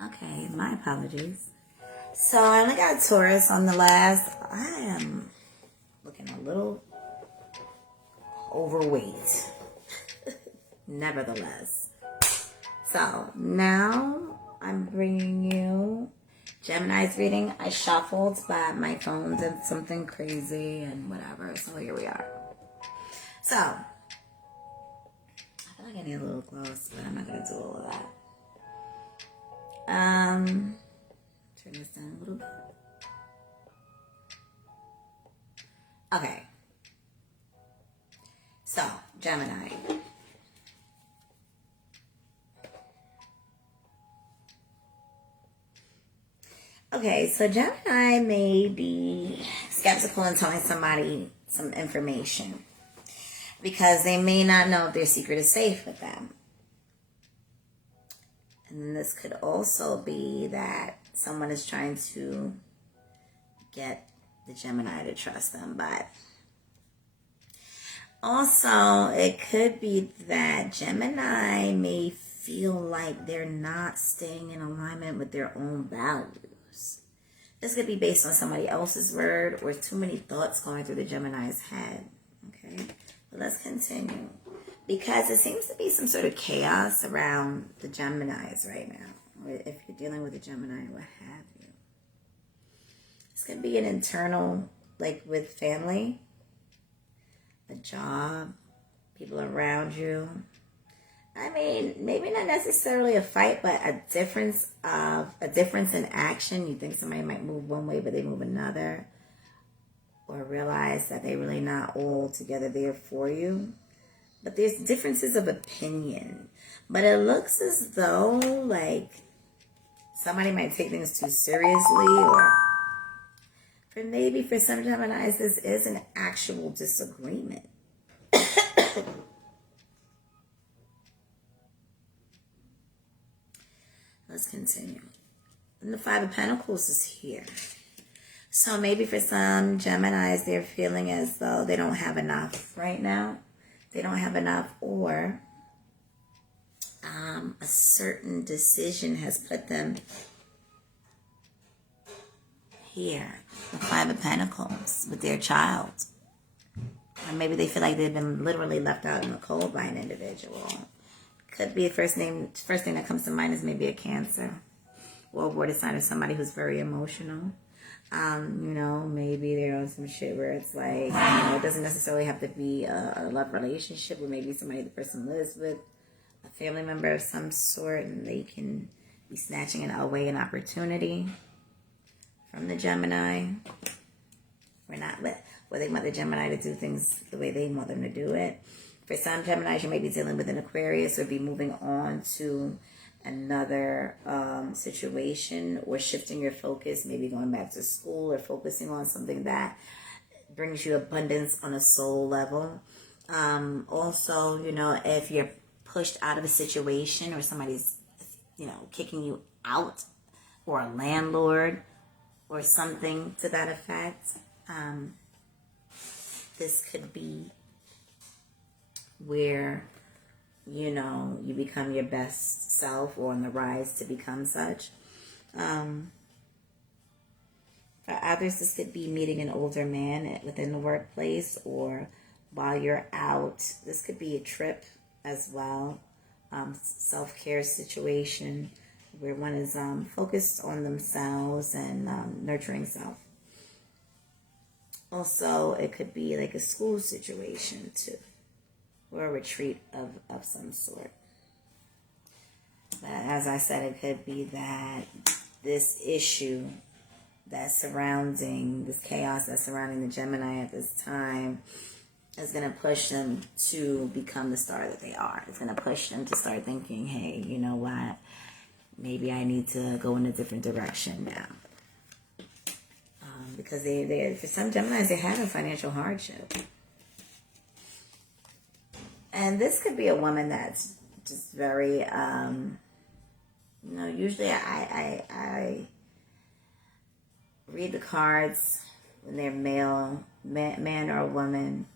Okay, my apologies. So I only got Taurus on the last. I am looking a little overweight. Nevertheless. So now I'm bringing you Gemini's reading. I shuffled, but my phone did something crazy and whatever. So here we are. So I feel like I need a little gloss, but I'm not gonna do all of that. Turn this down a little bit. Okay. So, Gemini. Okay, so Gemini may be skeptical in telling somebody some information because they may not know if their secret is safe with them. And this could also be that someone is trying to get the Gemini to trust them. But also, it could be that Gemini may feel like they're not staying in alignment with their own values. This could be based on somebody else's word or too many thoughts going through the Gemini's head. Okay, but let's continue. Because it seems to be some sort of chaos around the Geminis right now. Or if you're dealing with a Gemini, what have you. This could be an internal, like with family, a job, people around you. I mean, maybe not necessarily a fight, but a difference in action. You think somebody might move one way, but they move another. Or realize that they're really not all together there for you. But there's differences of opinion. But it looks as though, like, somebody might take things too seriously. Or maybe for some Geminis, this is an actual disagreement. Let's continue. And the Five of Pentacles is here. So maybe for some Geminis, they're feeling as though they don't have enough right now. They don't have enough, or a certain decision has put them here. The Five of Pentacles with their child. Or maybe they feel like they've been literally left out in the cold by an individual. Could be the first thing that comes to mind is maybe a Cancer. Or a water sign of somebody who's very emotional. Maybe they're on some shit where it's like, it doesn't necessarily have to be a love relationship, or maybe somebody the person lives with, a family member of some sort, and they can be snatching away an opportunity from the Gemini. Or they want the Gemini to do things the way they want them to do it. For some Geminis, you may be dealing with an Aquarius or be moving on to another situation, or shifting your focus, maybe going back to school or focusing on something that brings you abundance on a soul level. Also, if you're pushed out of a situation or somebody's, kicking you out, or a landlord or something to that effect, this could be where you become your best self, or on the rise to become such. For others, this could be meeting an older man within the workplace, or while you're out. This could be a trip as well. Self-care situation where one is focused on themselves and nurturing self. Also, it could be like a school situation too, or a retreat of some sort. But as I said, it could be that this issue that's surrounding, this chaos that's surrounding the Gemini at this time is going to push them to become the star that they are. It's going to push them to start thinking, hey, you know what? Maybe I need to go in a different direction now. Because they for some Geminis, they have a financial hardship. And this could be a woman that's just very, usually I read the cards when they're male, man or a woman,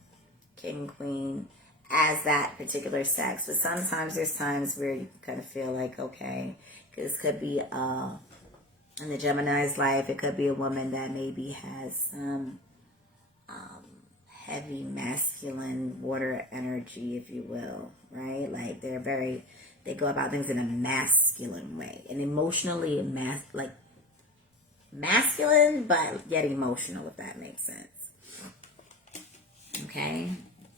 king, queen, as that particular sex. But sometimes there's times where you kind of feel like, okay, because this could be in the Gemini's life, it could be a woman that maybe has some heavy masculine water energy, if you will, right? Like they go about things in a masculine way, and emotionally masculine, but yet emotional, if that makes sense. Okay,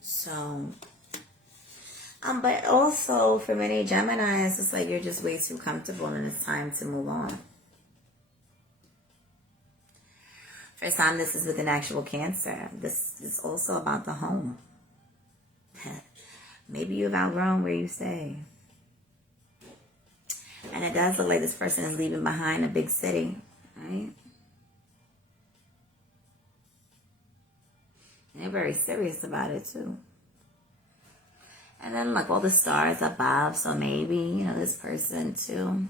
so, but also for many Geminis, it's like you're just way too comfortable and it's time to move on. For some, this is with an actual Cancer. This is also about the home. Maybe you've outgrown where you stay. And it does look like this person is leaving behind a big city, right? And they're very serious about it too. And then like all the stars above, so maybe, this person too.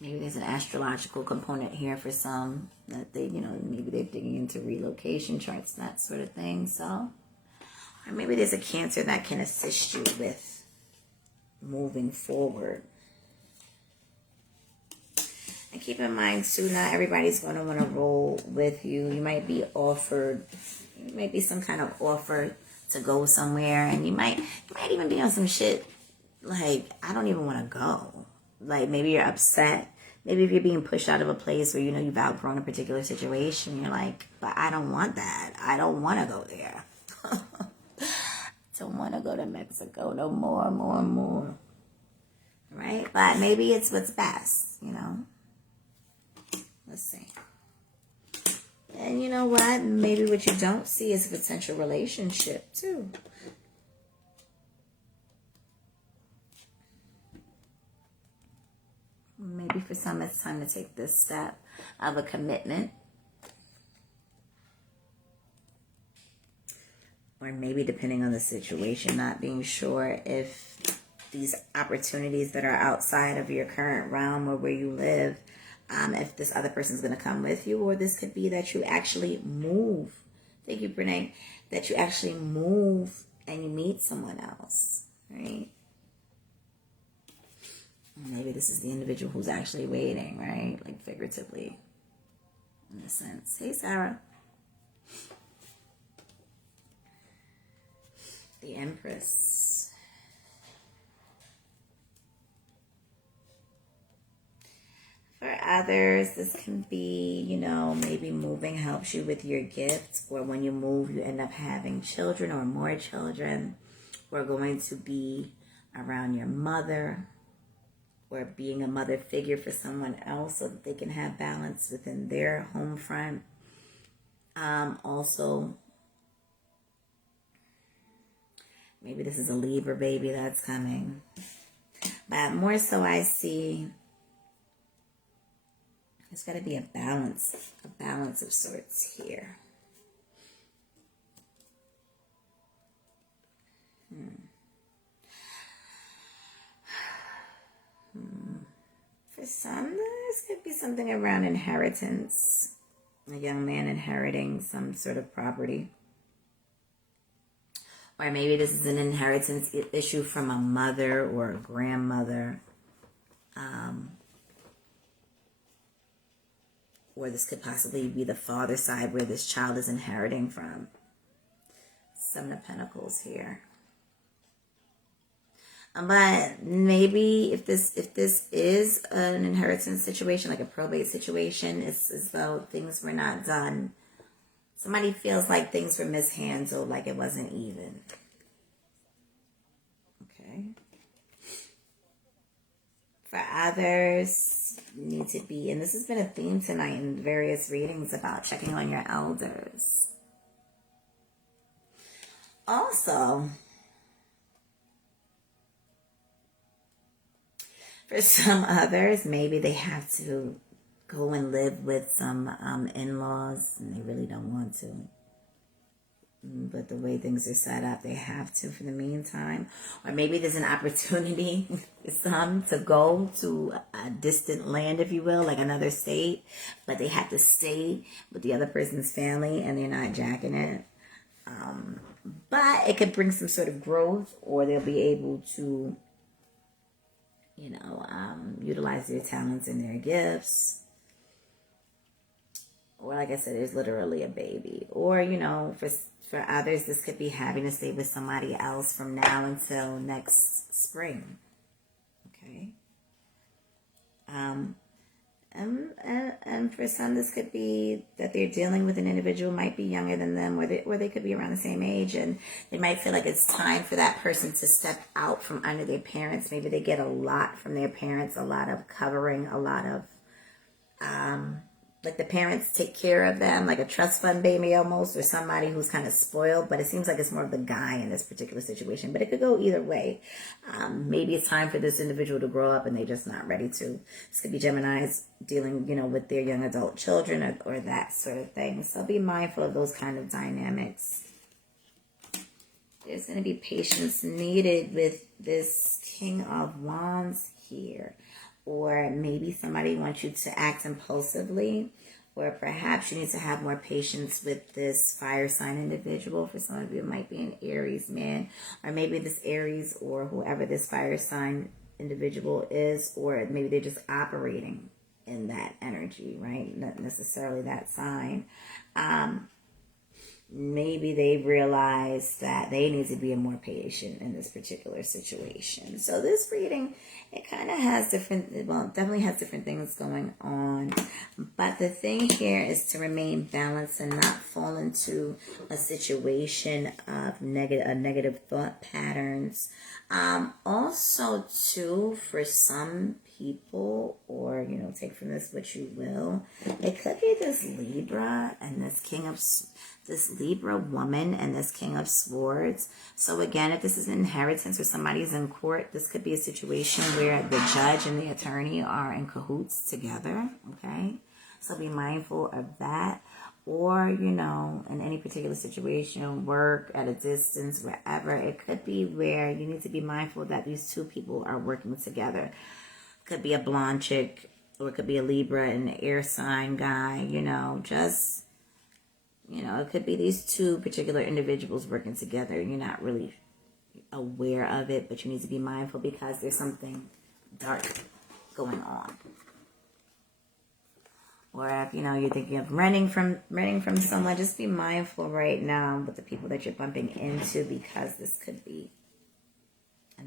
Maybe there's an astrological component here for some that they, maybe they're digging into relocation charts, that sort of thing. So, or maybe there's a Cancer that can assist you with moving forward. And keep in mind too, not everybody's going to want to roll with you. You might be some kind of offer to go somewhere, and you might even be on some shit like, I don't even want to go. Like maybe you're upset. Maybe if you're being pushed out of a place where you've outgrown a particular situation, you're like, but I don't want that. I don't want to go there. Don't want to go to Mexico no more. Right? But maybe it's what's best, Let's see. And you know what? Maybe what you don't see is a potential relationship too. Maybe for some it's time to take this step of a commitment. Or maybe depending on the situation, not being sure if these opportunities that are outside of your current realm or where you live, if this other person's going to come with you, or this could be that you actually move. Thank you, Brene. That you actually move and you meet someone else, right? Maybe this is the individual who's actually waiting, right? Like figuratively, in a sense. Hey, Sarah. The Empress. For others, this can be, maybe moving helps you with your gifts, or when you move, you end up having children or more children, or going to be around your mother, or being a mother figure for someone else so that they can have balance within their home front. Also, maybe this is a Libra baby that's coming. But more so I see there's got to be a balance of sorts here. For some, this could be something around inheritance. A young man inheriting some sort of property. Or maybe this is an inheritance issue from a mother or a grandmother. Or this could possibly be the father side where this child is inheriting from. Seven of Pentacles here. But maybe if this is an inheritance situation, like a probate situation, it's as though things were not done. Somebody feels like things were mishandled, like it wasn't even. Okay. For others, you need to be, and this has been a theme tonight in various readings about checking on your elders. Also, for some others, maybe they have to go and live with some in-laws and they really don't want to. But the way things are set up, they have to for the meantime. Or maybe there's an opportunity for some to go to a distant land, if you will, like another state. But they have to stay with the other person's family and they're not jacking it. But it could bring some sort of growth, or they'll be able to, utilize their talents and their gifts. Or like I said, there's literally a baby. Or, for others, this could be having to stay with somebody else from now until next spring. Okay. And for some, this could be that they're dealing with an individual might be younger than them, or they could be around the same age, and they might feel like it's time for that person to step out from under their parents. Maybe they get a lot from their parents, a lot of covering, a lot of, like the parents take care of them, like a trust fund baby almost, or somebody who's kind of spoiled, but it seems like it's more of the guy in this particular situation, but it could go either way. Maybe it's time for this individual to grow up and they're just not ready to. This could be Geminis dealing, with their young adult children or that sort of thing. So be mindful of those kind of dynamics. There's going to be patience needed with this King of Wands here. Or maybe somebody wants you to act impulsively, or perhaps you need to have more patience with this fire sign individual. For some of you, it might be an Aries man, or maybe this Aries or whoever this fire sign individual is, or maybe they're just operating in that energy, right? Not necessarily that sign. Maybe they realize that they need to be more patient in this particular situation. So this reading, it kind of has definitely has different things going on. But the thing here is to remain balanced and not fall into a situation of negative thought patterns. Also, too, for some people, or, take from this what you will, it could be this Libra and this Libra woman and this King of Swords. So again, if this is an inheritance or somebody's in court, this could be a situation where the judge and the attorney are in cahoots together, okay? So be mindful of that. Or, in any particular situation, work at a distance, wherever, it could be where you need to be mindful that these two people are working together. Could be a blonde chick, or it could be a Libra and an air sign guy, it could be these two particular individuals working together. You're not really aware of it, but you need to be mindful because there's something dark going on. Or if, you're thinking of renting from someone, just be mindful right now with the people that you're bumping into, because this could be a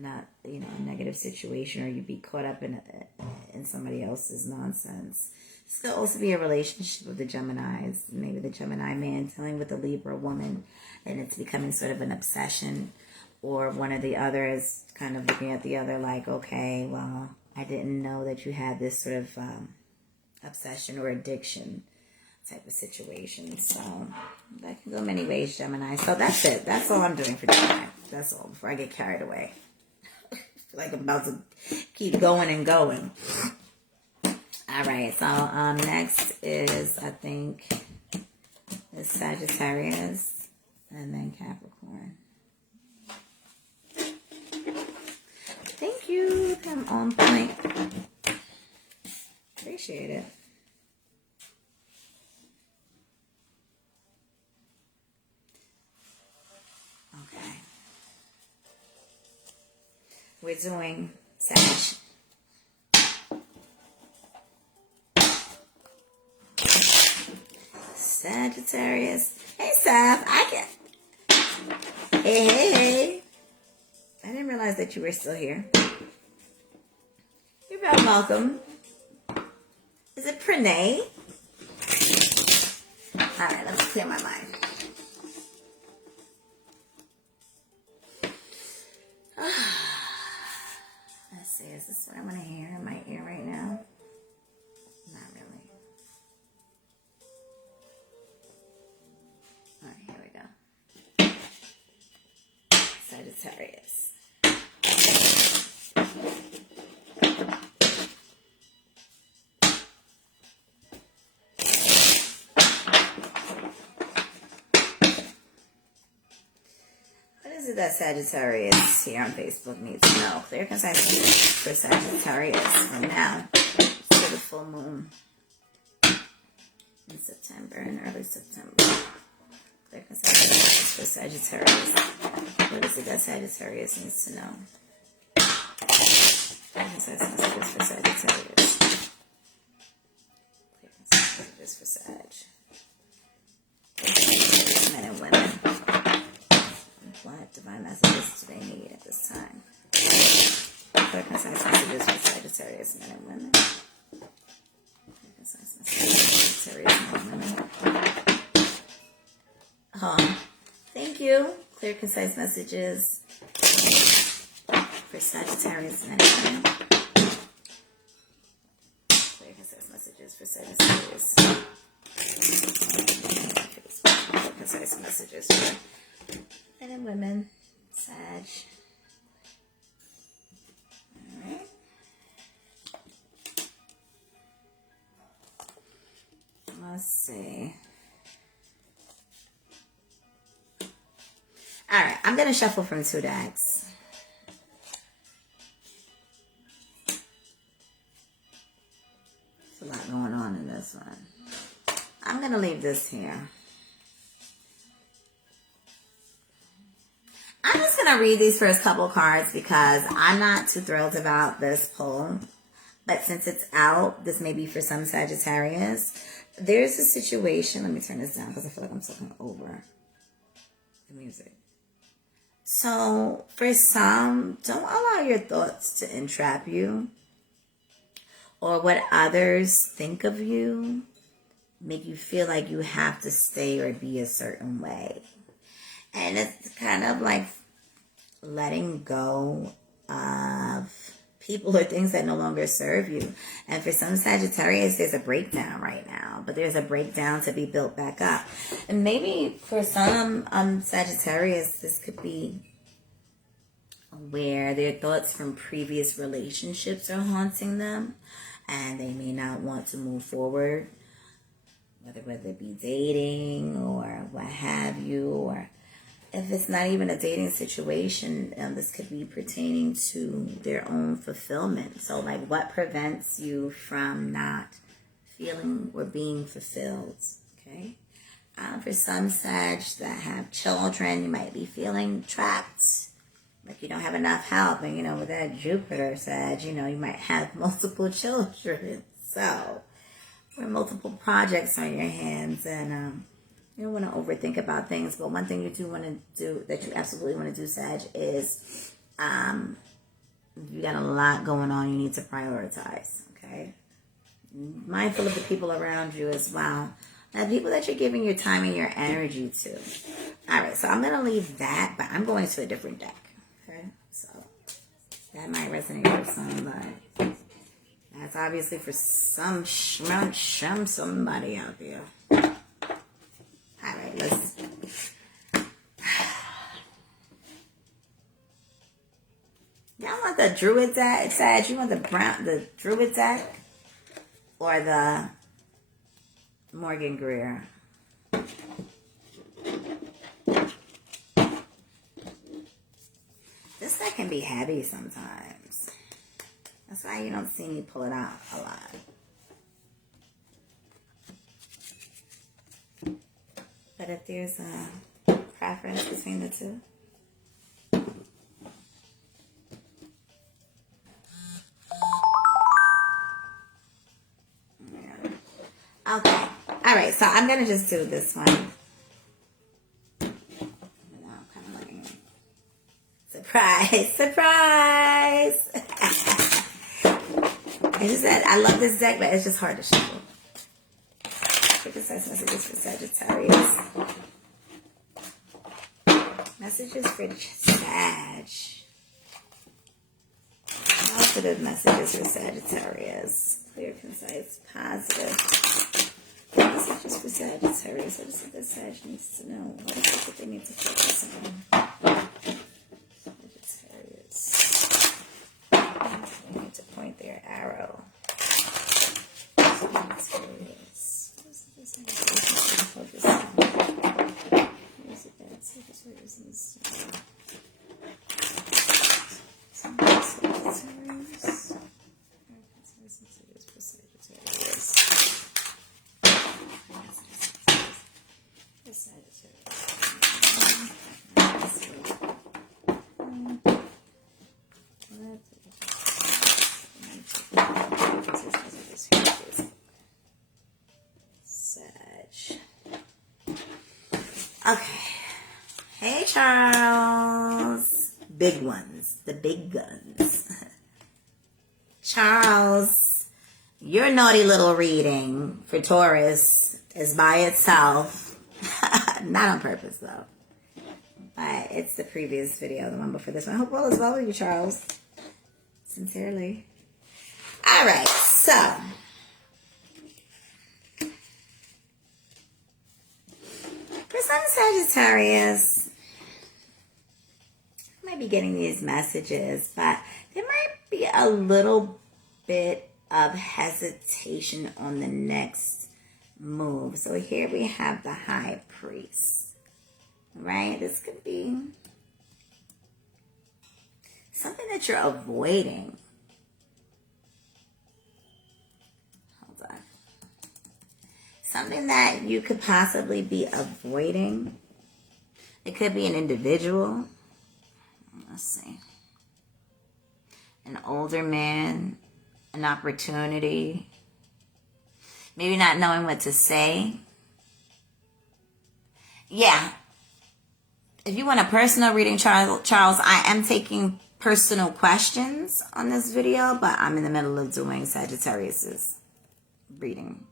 negative situation, or you'd be caught up in somebody else's nonsense. This could also be a relationship with the Geminis. Maybe the Gemini man dealing with the Libra woman, and it's becoming sort of an obsession, or one or the other is kind of looking at the other like, okay, well, I didn't know that you had this sort of obsession or addiction type of situation. So that can go many ways, Gemini. So that's it. That's all I'm doing for Gemini. That's all, before I get carried away. I feel like I'm about to keep going and going. All right, so next is, I think, is Sagittarius, and then Capricorn. Thank you. I'm on point. Appreciate it. Okay. We're doing Sag. Sagittarius. Hey, Sav. Hey. I didn't realize that you were still here. You're very welcome. Is it Pranay? All right, let me clear my mind. Let's see. Is this what I want to hear in my ear right now? Not really. All right, here we go. Sagittarius. What is it that Sagittarius here on Facebook needs to know? Clear, concise for Sagittarius from now to the full moon in September and early September. Clear concise messages for Sagittarius. What is it that Sagittarius needs to know? Clear concise messages for Sagittarius. Clear concise messages for Sag. Men and women. What divine messages do they need at this time? Clear concise messages for Sagittarius, men and women. Clear concise messages for Sagittarius, men and women. Thank you. Clear concise messages for Sagittarius, men and women. Clear concise messages for Sagittarius. Clear concise messages for men and women. Sag. Alright. Let's see. Alright, I'm going to shuffle from 2 decks. There's a lot going on in this one. I'm going to leave this here. I'm just going to read these first couple cards because I'm not too thrilled about this pull. But since it's out, this may be for some Sagittarius. There's a situation. Let me turn this down because I feel like I'm talking over the music. So for some, don't allow your thoughts to entrap you or what others think of you make you feel like you have to stay or be a certain way. And it's kind of like letting go of people or things that no longer serve you. And for some Sagittarius, there's a breakdown right now. But there's a breakdown to be built back up. And maybe for some Sagittarius, this could be where their thoughts from previous relationships are haunting them. And they may not want to move forward. Whether it be dating or what have you, or if it's not even a dating situation, this could be pertaining to their own fulfillment. So, like, what prevents you from not feeling or being fulfilled? Okay. For some Sag that have children, you might be feeling trapped, like you don't have enough help. And, with that Jupiter Sag, you might have multiple children. So, or multiple projects on your hands, and you don't want to overthink about things. But one thing you do want to do, that you absolutely want to do, Sag, is you got a lot going on. You need to prioritize. Okay, mindful of the people around you as well, and people that you're giving your time and your energy to. All right, so I'm gonna leave that, but I'm going to a different deck. Okay, so that might resonate with somebody. That's obviously for some somebody out there. Alright, let's... Y'all want the Druid deck? Sag, you want the Druid deck? Or the Morgan Greer? This deck can be heavy sometimes. That's why you don't see me pull it out a lot. But if there's a preference between the two. Yeah. Okay. All right. So I'm going to just do this one. I'm kind of looking. Surprise. Surprise. I love this deck, but it's just hard to shuffle. Concise messages for Sagittarius. Messages for Sag. Positive messages for Sagittarius. Clear, concise, positive. Messages for Sagittarius. What is it that Sag needs to know? What is it that they need to focus on? Sagittarius. They need to point their arrow. Sagittarius. Focus on. Where's it at? Sagittarius needs to know. Sagittarius. Messages for Sagittarius. For Sagittarius. Charles. Big ones. The big guns. Charles, your naughty little reading for Taurus is by itself. Not on purpose, though. But it's the previous video, the one before this one. I hope all is well with you, Charles. Sincerely. All right, so. For some Sagittarius, I might be getting these messages, but there might be a little bit of hesitation on the next move. So here we have the High Priest, right? This could be something that you're avoiding. Hold on. Something that you could possibly be avoiding. It could be an individual. Let's see. An older man, an opportunity, maybe not knowing what to say. Yeah. If you want a personal reading, Charles, I am taking personal questions on this video, but I'm in the middle of doing Sagittarius's reading.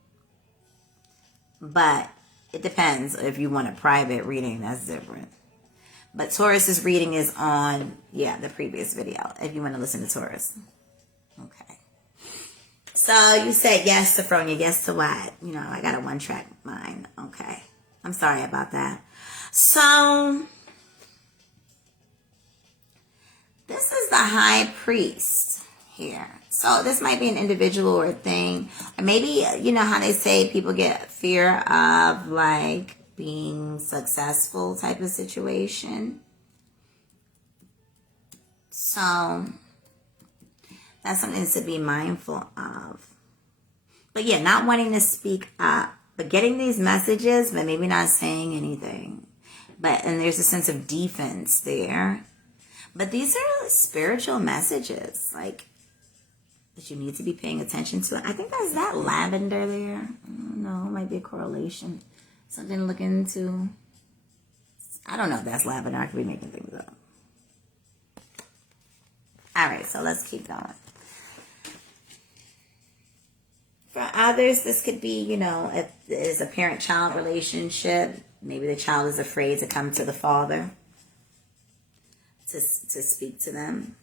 But it depends. If you want a private reading, that's different. But Taurus's reading is on, the previous video, if you want to listen to Taurus. Okay. So you said yes to Fronia, yes to what? You know, I got a one-track mind. Okay. I'm sorry about that. So, this is the High Priest here. So this might be an individual or a thing. Or maybe, you know how they say people get fear of, like, being successful type of situation. So that's something to be mindful of. But yeah, not wanting to speak up, but getting these messages, but maybe not saying anything. And there's a sense of defense there. But these are spiritual messages, like, that you need to be paying attention to. I think that's that lavender there. I don't know, it might be a correlation. Something to look into. I don't know if that's lavender. I could be making things up. All right, so let's keep going. For others, this could be, you know, if there's a parent-child relationship, maybe the child is afraid to come to the father to speak to them.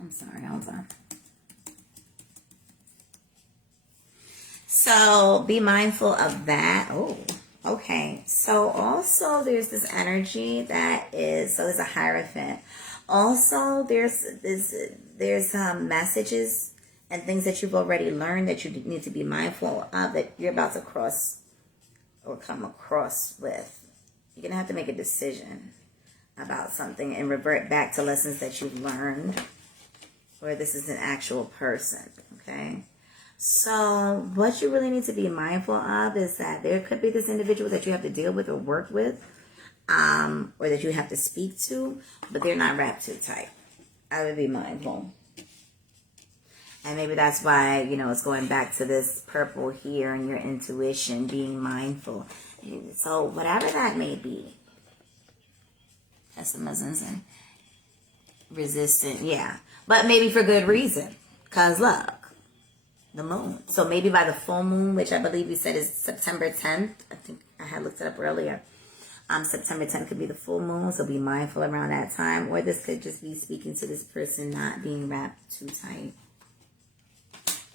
I'm sorry, hold on. So be mindful of that. Oh, okay. So also there's this energy that is, so there's a Hierophant. Also there's messages and things that you've already learned that you need to be mindful of that you're about to cross or come across with. You're going to have to make a decision about something and revert back to lessons that you've learned, or this is an actual person, okay? So what you really need to be mindful of is that there could be this individual that you have to deal with or work with, or that you have to speak to, but they're not wrapped too tight. I would be mindful. And maybe that's why, you know, it's going back to this purple here and your intuition, being mindful. So whatever that may be, pessimism and resistant, yeah. But maybe for good reason. Because look, the moon. So maybe by the full moon, which I believe you said is September 10th. I think I had looked it up earlier. September 10th could be the full moon. So be mindful around that time. Or this could just be speaking to this person not being wrapped too tight.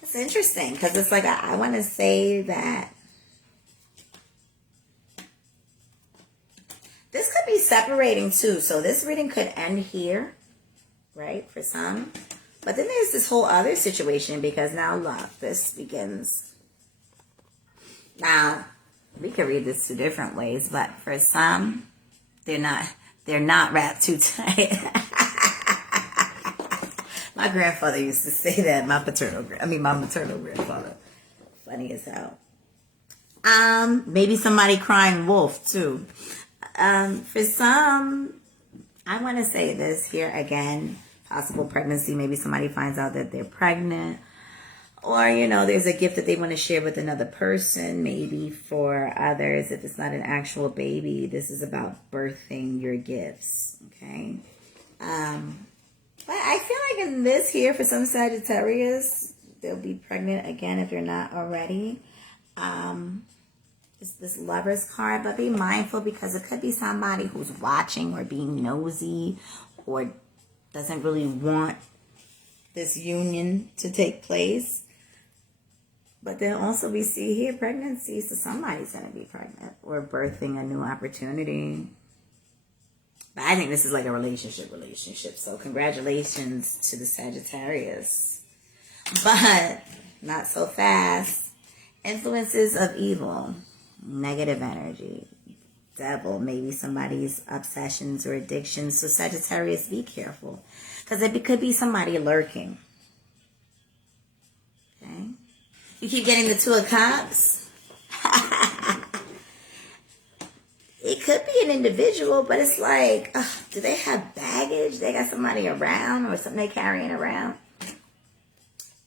It's interesting. Because it's like I want to say that this could be separating too. So this reading could end here. Right? For some. But then there's this whole other situation because now look, this begins. Now, we could read this two different ways, but for some, they're not wrapped too tight. My grandfather used to say that, my maternal grandfather. Funny as hell. Maybe somebody crying wolf too. For some, I want to say this here again. Possible pregnancy. Maybe somebody finds out that they're pregnant. Or, you know, there's a gift that they want to share with another person. Maybe for others, if it's not an actual baby, this is about birthing your gifts. Okay. But I feel like in this here, for some Sagittarius, they'll be pregnant again if they're not already. It's this Lover's card, but be mindful because it could be somebody who's watching or being nosy or doesn't really want this union to take place. But then also we see here pregnancy, so somebody's going to be pregnant or birthing a new opportunity. But I think this is like a relationship. So congratulations to the Sagittarius. But not so fast. Influences of evil, negative energy, devil, maybe somebody's obsessions or addictions. So Sagittarius, be careful. Because it could be somebody lurking. Okay? You keep getting the Two of Cups. It could be an individual, but it's like, do they have baggage? They got somebody around or something they're carrying around?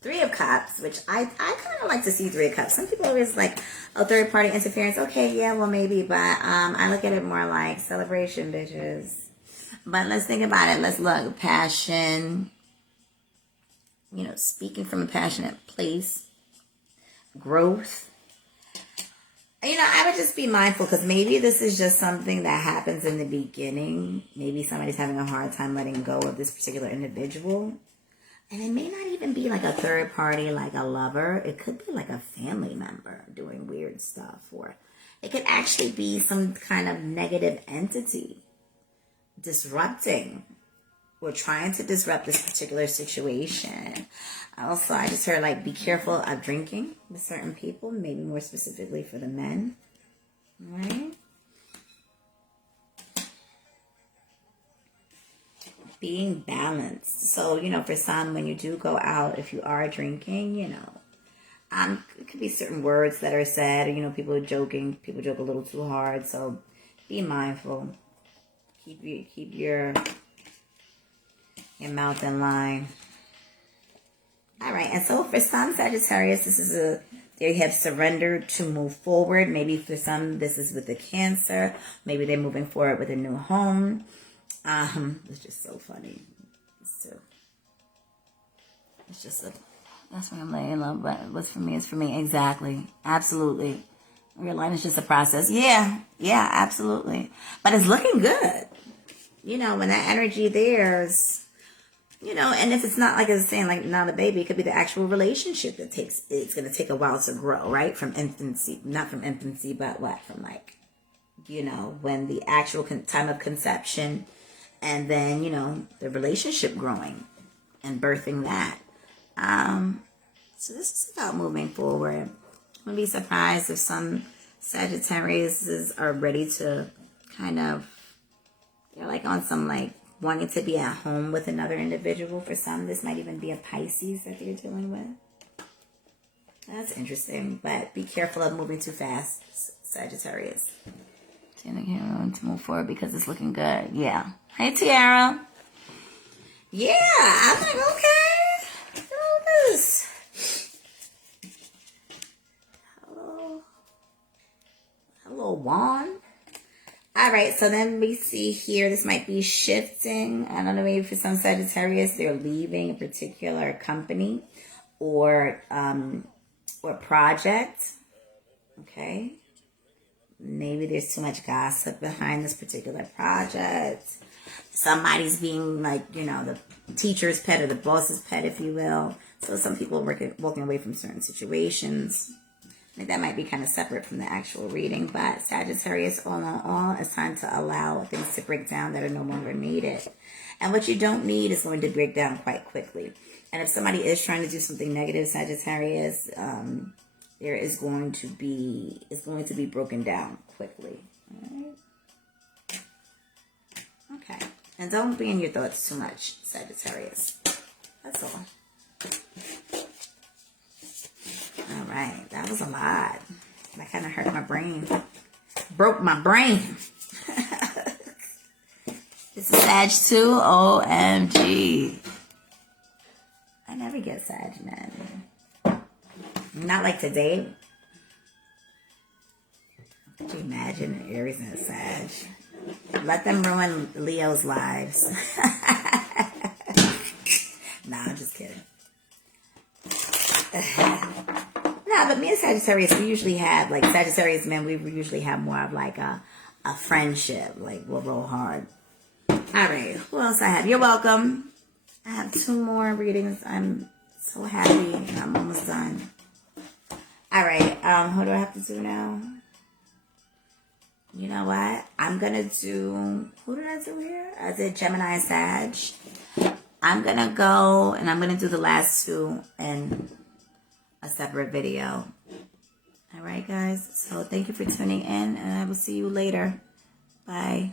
Three of Cups, which I kind of like to see Three of Cups. Some people are always like, oh, third party interference. Okay, yeah, well, maybe. But I look at it more like celebration, bitches. But let's think about it. Let's look. Passion. You know, speaking from a passionate place. Growth. You know, I would just be mindful because maybe this is just something that happens in the beginning. Maybe somebody's having a hard time letting go of this particular individual. And it may not even be like a third party, like a lover. It could be like a family member doing weird stuff. Or it could actually be some kind of negative entity disrupting or trying to disrupt this particular situation. Also, I just heard like be careful of drinking with certain people, maybe more specifically for the men. All right? Being balanced. So, you know, for some, when you do go out, if you are drinking, you know, it could be certain words that are said, or, you know, people are joking. People joke a little too hard. So be mindful. Keep your mouth in line. All right. And so for some Sagittarius, this is they have surrendered to move forward. Maybe for some, this is with the Cancer. Maybe they're moving forward with a new home. It's just so funny. It's just that's what I'm laying in love. But what's for me is for me. Exactly. Absolutely. Your line is just a process. Yeah, absolutely. But it's looking good. You know, when that energy there's, you know, and if it's not like it's saying like not a baby, it could be the actual relationship that it's going to take a while to grow, right? From infancy, not from infancy, but what? From like, you know, when the actual time of conception and then, you know, the relationship growing and birthing that. So this is about moving forward. I'm going to be surprised if some Sagittarius are ready to kind of, they're like on some like wanting to be at home with another individual. For some, this might even be a Pisces that they're dealing with. That's interesting, but be careful of moving too fast, Sagittarius. Tina can't to move forward because it's looking good. Yeah. Hey, Tiara. Yeah, I'm like, okay. Look at all this. Hello, Juan. All right, so then we see here, this might be shifting. I don't know, maybe for some Sagittarius, they're leaving a particular company or project. Okay. Maybe there's too much gossip behind this particular project. Somebody's being like, you know, the teacher's pet or the boss's pet, if you will. So some people are walking away from certain situations. I think that might be kind of separate from the actual reading. But Sagittarius, all in all, it's time to allow things to break down that are no longer needed. And what you don't need is going to break down quite quickly. And if somebody is trying to do something negative, Sagittarius, there is going to be, it's going to be broken down quickly. All right? Okay. And don't be in your thoughts too much, Sagittarius. That's all. All right. That was a lot. That kind of hurt my brain. Broke my brain. It's a Sag too? OMG. I never get Sag, man. Not like today. Could you imagine an Aries and a Sag? Let them ruin Leo's lives. Nah, I'm just kidding. No, but me and Sagittarius, we usually have, like, Sagittarius men, we usually have more of like a friendship. Like, we'll roll hard. All right, who else I have? You're welcome. I have 2 more readings. I'm so happy. I'm almost done. All right, who do I have to do now? You know what? I'm going to do, who did I do here? I did Gemini and Sag. I'm going to go and I'm going to do the last 2 in a separate video. All right, guys. So thank you for tuning in and I will see you later. Bye.